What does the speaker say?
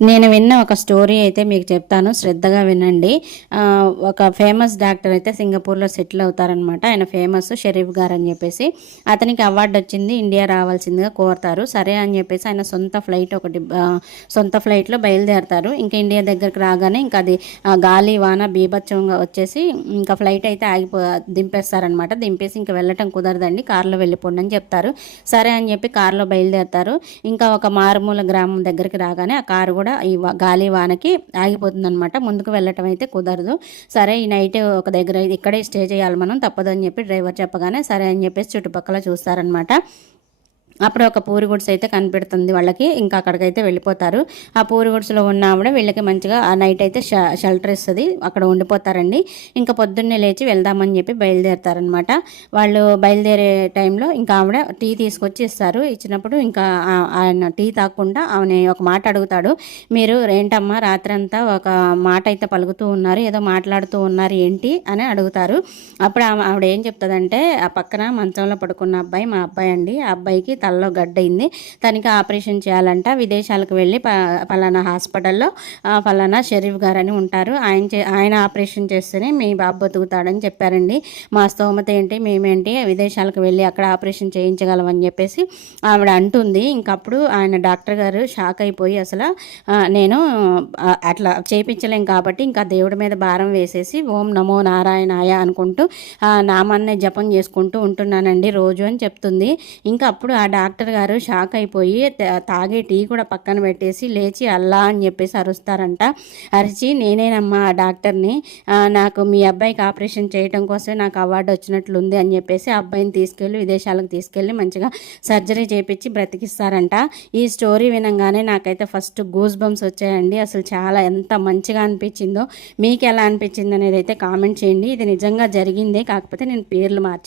నేను విన్న ఒక స్టోరీ అయితే మీకు చెప్తాను శ్రద్ధగా వినండి. ఒక ఫేమస్ డాక్టర్ అయితే సింగపూర్లో సెటిల్ అవుతారనమాట ఆయన ఫేమస్ షరీఫ్ గారు అని చెప్పేసి. అతనికి అవార్డు వచ్చింది ఇండియా రావాల్సిందిగా కోరుతారు. సరే అని చెప్పేసి ఆయన సొంత ఫ్లైట్ ఒకటి సొంత ఫ్లైట్లో బయలుదేరతారు. ఇంకా ఇండియా దగ్గరికి రాగానే ఇంకా అది గాలి వాన బీభత్సంగా వచ్చేసి ఇంకా ఫ్లైట్ అయితే ఆగిపో దింపేస్తారనమాట దింపేసి ఇంకా వెళ్ళటం కుదరదండి కారులో వెళ్ళిపోండి అని చెప్తారు. సరే అని చెప్పి కారులో బయలుదేరతారు. ఇంకా ఒక మారుమూల గ్రామం దగ్గరికి రాగానే ఆ కారు కూడా ఈ గాలి వానకి ఆగిపోతుంది అనమాట ముందుకు వెళ్ళటం అయితే కుదరదు. సరే ఈ నైట్ ఒక దగ్గర ఇక్కడే స్టే చేయాలి మనం తప్పదని చెప్పి డ్రైవర్ చెప్పగానే సరే అని చెప్పేసి చుట్టుపక్కల చూస్తారనమాట అప్పుడు ఒక పూరి గుడిసె అయితే కనిపెడుతుంది వాళ్ళకి. ఇంకా అక్కడికైతే వెళ్ళిపోతారు. ఆ పూరి గుడిసెలో ఉన్న ఆవిడ వీళ్ళకి మంచిగా ఆ నైట్ అయితే ష షెల్టర్ ఇస్తుంది. అక్కడ ఉండిపోతారండి. ఇంకా పొద్దున్నే లేచి వెళ్దామని చెప్పి బయలుదేరుతారనమాట. వాళ్ళు బయలుదేరే టైంలో ఇంకా ఆవిడ టీ తీసుకొచ్చి ఇస్తారు. ఇచ్చినప్పుడు ఇంకా ఆయన టీ తాకుండా ఆమె ఒక మాట అడుగుతాడు. మీరు ఏంటమ్మా రాత్రంతా ఒక మాట అయితే పలుకుతూ ఉన్నారు ఏదో మాట్లాడుతూ ఉన్నారు ఏంటి అని అడుగుతారు. అప్పుడు ఆవిడ ఏం చెప్తుందంటే ఆ పక్కన మంచంలో పడుకున్న అబ్బాయి మా అబ్బాయి అండి. ఆ అబ్బాయికి కళ్ళలో గడ్డయింది. తనకి ఆపరేషన్ చేయాలంట. విదేశాలకు వెళ్ళి ఫలానా పలానా హాస్పిటల్లో ఫలానా షరీఫ్ గారు అని ఉంటారు. ఆయన చే ఆయన ఆపరేషన్ చేస్తేనే మీ బాబు బతుకుతాడని చెప్పారండి. మా స్తోమత ఏంటి మేమేంటి విదేశాలకు వెళ్ళి అక్కడ ఆపరేషన్ చేయించగలమని చెప్పేసి ఆవిడ అంటుంది. ఇంకప్పుడు ఆయన డాక్టర్ గారు షాక్ అయిపోయి అసలు నేను అట్లా చేయించలేం కాబట్టి ఇంకా దేవుడి మీద భారం వేసేసి ఓం నమో నారాయణాయ అనుకుంటూ నామాన్నే జపం చేసుకుంటూ ఉంటున్నానండి రోజు అని చెప్తుంది. ఇంకా అప్పుడు ఆ డాక్టర్ గారు షాక్ అయిపోయి తాగే టీ కూడా పక్కన పెట్టేసి లేచి అల్లా అని చెప్పేసి అరుస్తారంట. అరిచి నేనేనమ్మా ఆ డాక్టర్ని నాకు మీ అబ్బాయికి ఆపరేషన్ చేయటం కోసం నాకు అవార్డు వచ్చినట్లుంది అని చెప్పేసి ఆ అబ్బాయిని తీసుకెళ్ళి విదేశాలకు తీసుకెళ్ళి మంచిగా సర్జరీ చేపించి బ్రతికిస్తారంట. ఈ స్టోరీ వినంగానే నాకైతే ఫస్ట్ గూస్ బంప్స్ వచ్చాయండి. అసలు చాలా ఎంత మంచిగా అనిపించిందో మీకు ఎలా అనిపించింది అనేది అయితే కామెంట్ చేయండి. ఇది నిజంగా జరిగిందే కాకపోతే నేను పేర్లు మార్చి